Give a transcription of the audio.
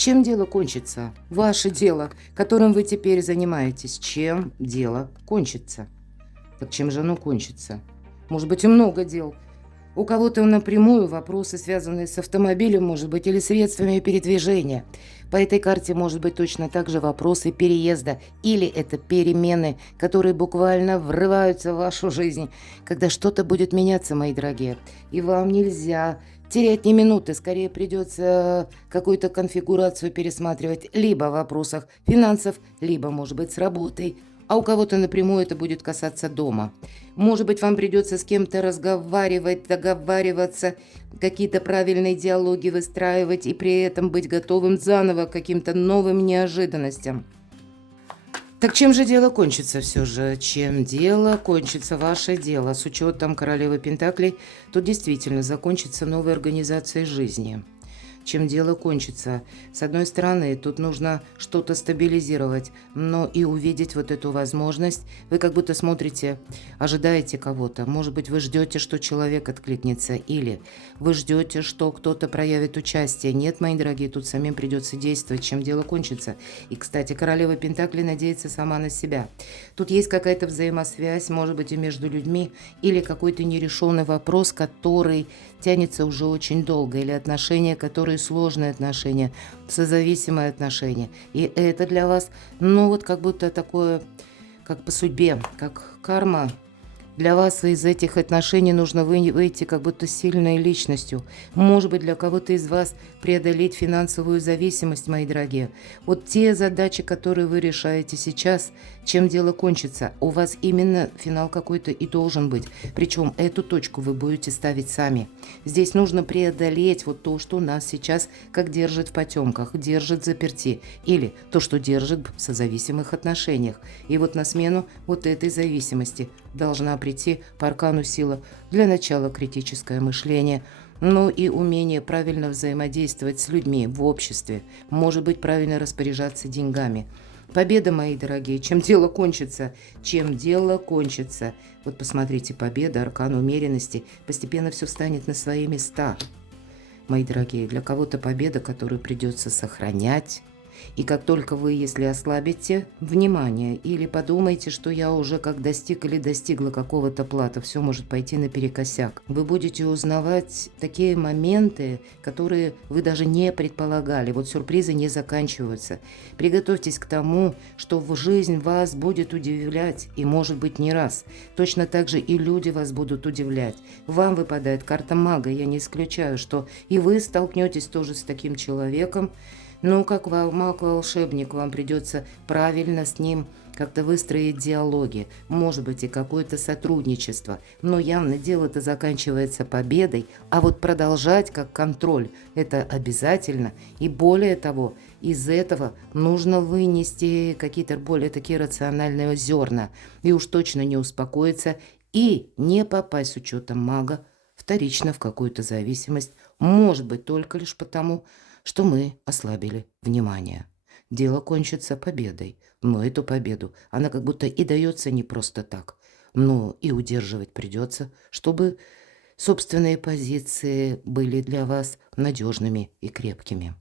Чем дело кончится? Ваше дело, которым вы теперь занимаетесь. Чем дело кончится? Так чем же оно кончится? Может быть, и много дел. У кого-то напрямую вопросы, связанные с автомобилем, может быть, или средствами передвижения. По этой карте может быть точно так же вопросы переезда. Или это перемены, которые буквально врываются в вашу жизнь, когда что-то будет меняться, мои дорогие. И вам нельзя терять ни минуты. Скорее придется какую-то конфигурацию пересматривать. Либо в вопросах финансов, либо, может быть, с работой. А у кого-то напрямую это будет касаться дома. Может быть, вам придется с кем-то разговаривать, договариваться, какие-то правильные диалоги выстраивать и при этом быть готовым заново к каким-то новым неожиданностям. Так чем же дело кончится все же? Чем дело кончится ваше дело? С учетом королевы Пентаклей, тут действительно закончится новой организацией жизни. Чем дело кончится. С одной стороны, тут нужно что-то стабилизировать, но и увидеть вот эту возможность. Вы как будто смотрите, ожидаете кого-то. Может быть, вы ждете, что человек откликнется, или вы ждете, что кто-то проявит участие. Нет, мои дорогие, тут самим придется действовать, чем дело кончится. И, кстати, королева Пентаклей надеется сама на себя. Тут есть какая-то взаимосвязь, может быть, и между людьми, или какой-то нерешенный вопрос, который тянется уже очень долго, или отношения, которые сложные отношения, созависимые отношения. И это для вас, ну вот как будто такое, как по судьбе, как карма. Для вас из этих отношений нужно выйти как будто сильной личностью. Может быть, для кого-то из вас преодолеть финансовую зависимость, мои дорогие. Вот те задачи, которые вы решаете сейчас, чем дело кончится, у вас именно финал какой-то и должен быть. Причем эту точку вы будете ставить сами. Здесь нужно преодолеть вот то, что нас сейчас как держит в потемках, держит заперти. Или то, что держит в созависимых отношениях. И вот на смену вот этой зависимости должна прийти по аркану сила. Для начала критическое мышление, ну и умение правильно взаимодействовать с людьми в обществе. Может быть, правильно распоряжаться деньгами. Победа, мои дорогие, чем дело кончится? Чем дело кончится? Вот посмотрите, победа, аркан умеренности. Постепенно все встанет на свои места. Мои дорогие, для кого-то победа, которую придется сохранять. И как только вы, если ослабите внимание или подумаете, что я уже как достиг или достигла какого-то плата, все может пойти наперекосяк, вы будете узнавать такие моменты, которые вы даже не предполагали. Вот сюрпризы не заканчиваются. Приготовьтесь к тому, что в жизнь вас будет удивлять, и может быть не раз. Точно так же и люди вас будут удивлять. Вам выпадает карта мага, я не исключаю, что и вы столкнетесь тоже с таким человеком. Но как маг-волшебник, вам придется правильно с ним как-то выстроить диалоги, может быть и какое-то сотрудничество. Но явно дело-то заканчивается победой, а вот продолжать как контроль – это обязательно. И более того, из этого нужно вынести какие-то более такие рациональные зерна. И уж точно не успокоиться и не попасть с учетом мага вторично в какую-то зависимость. Может быть только лишь потому, что мы ослабили внимание. Дело кончится победой, но эту победу, она как будто и дается не просто так, но и удерживать придется, чтобы собственные позиции были для вас надежными и крепкими.